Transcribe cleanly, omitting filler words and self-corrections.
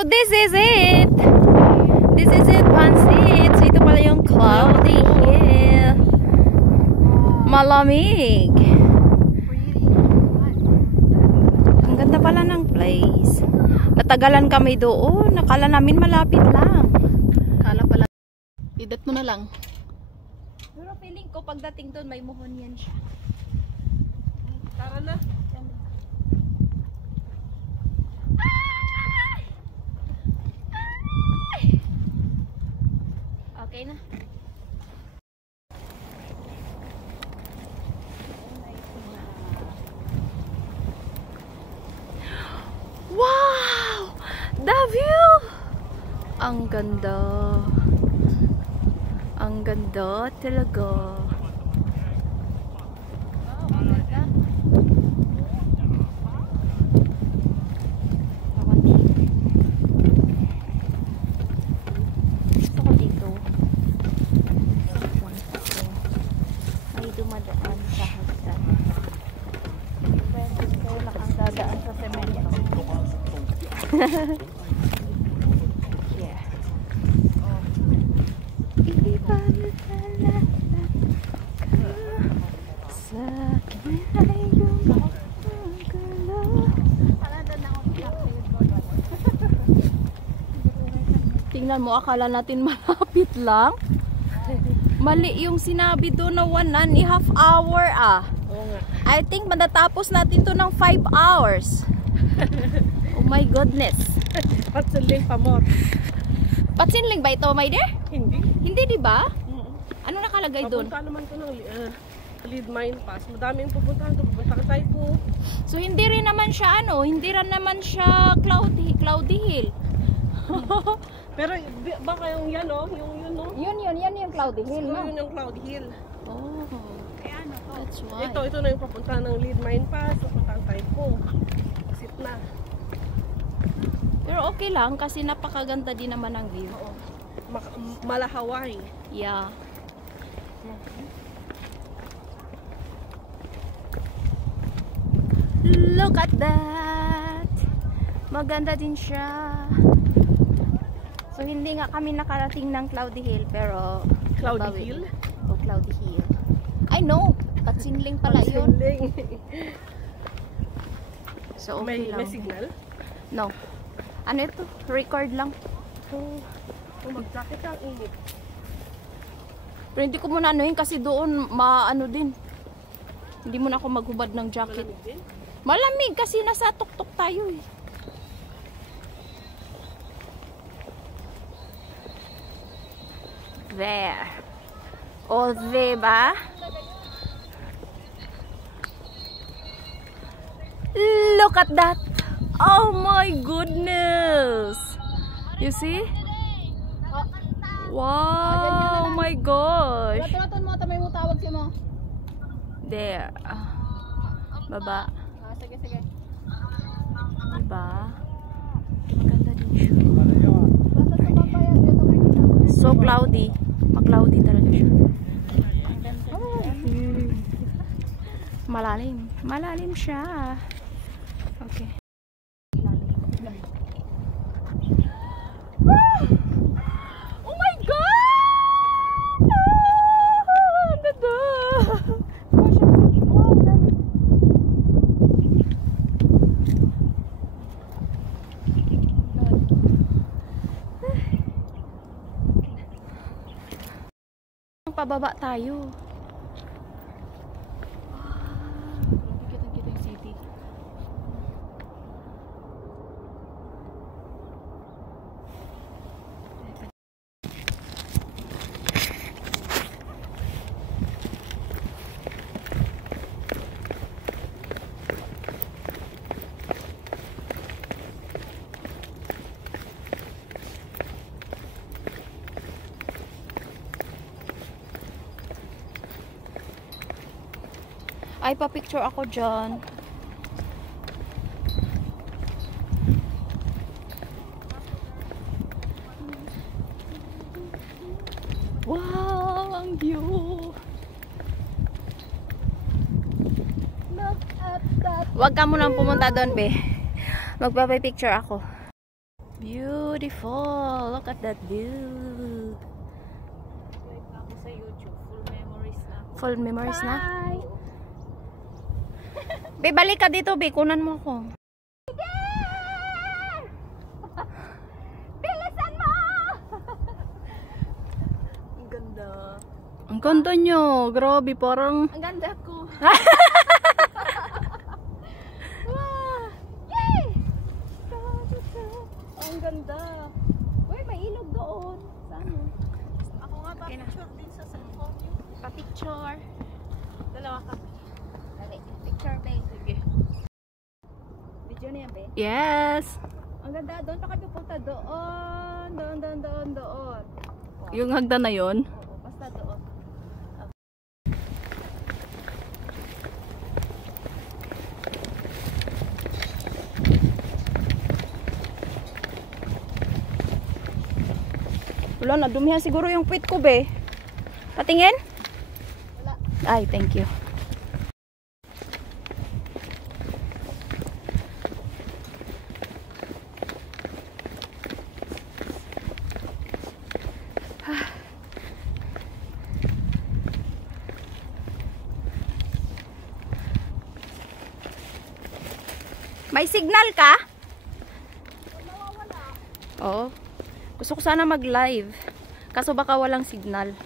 So this is it. This is it, Pansit. So ito pala yung Cloudy Hill. Malamig. Ang ganda pala ng place. Natagalan kami doon. Nakala namin malapit lang. Kala pala. Idat mo na lang. Pero feeling ko pagdating doon may muhon yan siya. Tara na. Okay na. Wow! The view! Ang ganda. Ang ganda talaga. Dumadaan sa hagdan. Pwede ko nakadadaan sa semento. Yeah. Sa tingnan mo, akala natin malapit lang. Mali yung sinabi doon na 1.5 hour ah. Oo nga. I think matatapos natin to ng 5 hours. Oh my goodness. Patsinling pa more. Patsinling ba ito, my dear? Hindi. Hindi, di ba? Ano nakalagay doon? Papunta naman ko ng Lead Mine Pass. Madaming pupuntahan to. Pupunta ka tayo po. So hindi rin naman siya hindi rin naman siya Cloudy Hill. Pero baka yung yan oh, yung yun oh. Yan yung Cloudy Hill, no? Yun yung Cloudy Hill. Oh. That's why. Ito na yung papunta ng Lead Mine Pass. Papuntahan tayo po. Exit na. Pero okay lang kasi napakaganda din naman ang view. Oo. Malahaway. Yeah. Look at that. Maganda din siya. So hindi nga kami nakarating ng Cloudy Hill pero Cloudy Hill? Oh, Cloudy Hill. I know. Patsinling pala yun. So okay lang. May signal? No. Ano ito? Record lang. Mag-jacket ang init. Pero hindi ko muna anuhin kasi doon maano din. Hindi muna ako maghubad ng jacket. Malamig din? Malamig kasi nasa tuktok tayo eh. There. O, diba? Look at that. Oh my goodness. You see? Wow, oh my gosh. Tuwatan mo, tamay mo tawag si mo. There. Baba. Sige, sige. Diba? Maganda din siya. So cloudy. Ma-cloudy talaga siya. Oh. Malalim. Malalim siya. Okay. Oh my God! Ang ganda! Pababa tayo. Kita yung city. Ay, pa-picture ako dyan. Wow, ang view. Look at that. Huwag ka munang pumunta doon, be. Magpapay-picture ako. Beautiful. Look at that view. Live na ako sa YouTube. Full memories na ako. Full memories na. Oo. Be, balik ka dito, be. Kunan mo ako. Bilisan mo! Ang ganda. Ang ganda nyo. Grabe, parang... Ang ganda ko. Wow! Yay! Ang ganda. Uy, may ilog doon. Saan? Ako nga Okay na. pa-picture din sa cellphone niyo. Pa-picture. Dalawa ka. Dali, picture, be. Sige. Video na yan, be. Yes! Ang ganda, doon pa kami pupunta doon. Doon. Yung hagdan na yon. Oo, basta doon. Wala na, dumihan siguro yung puwit ko, be. Patingin? Wala. Ay, thank you. May signal ka? Oo. Gusto ko sana mag-live. Kaso baka walang signal.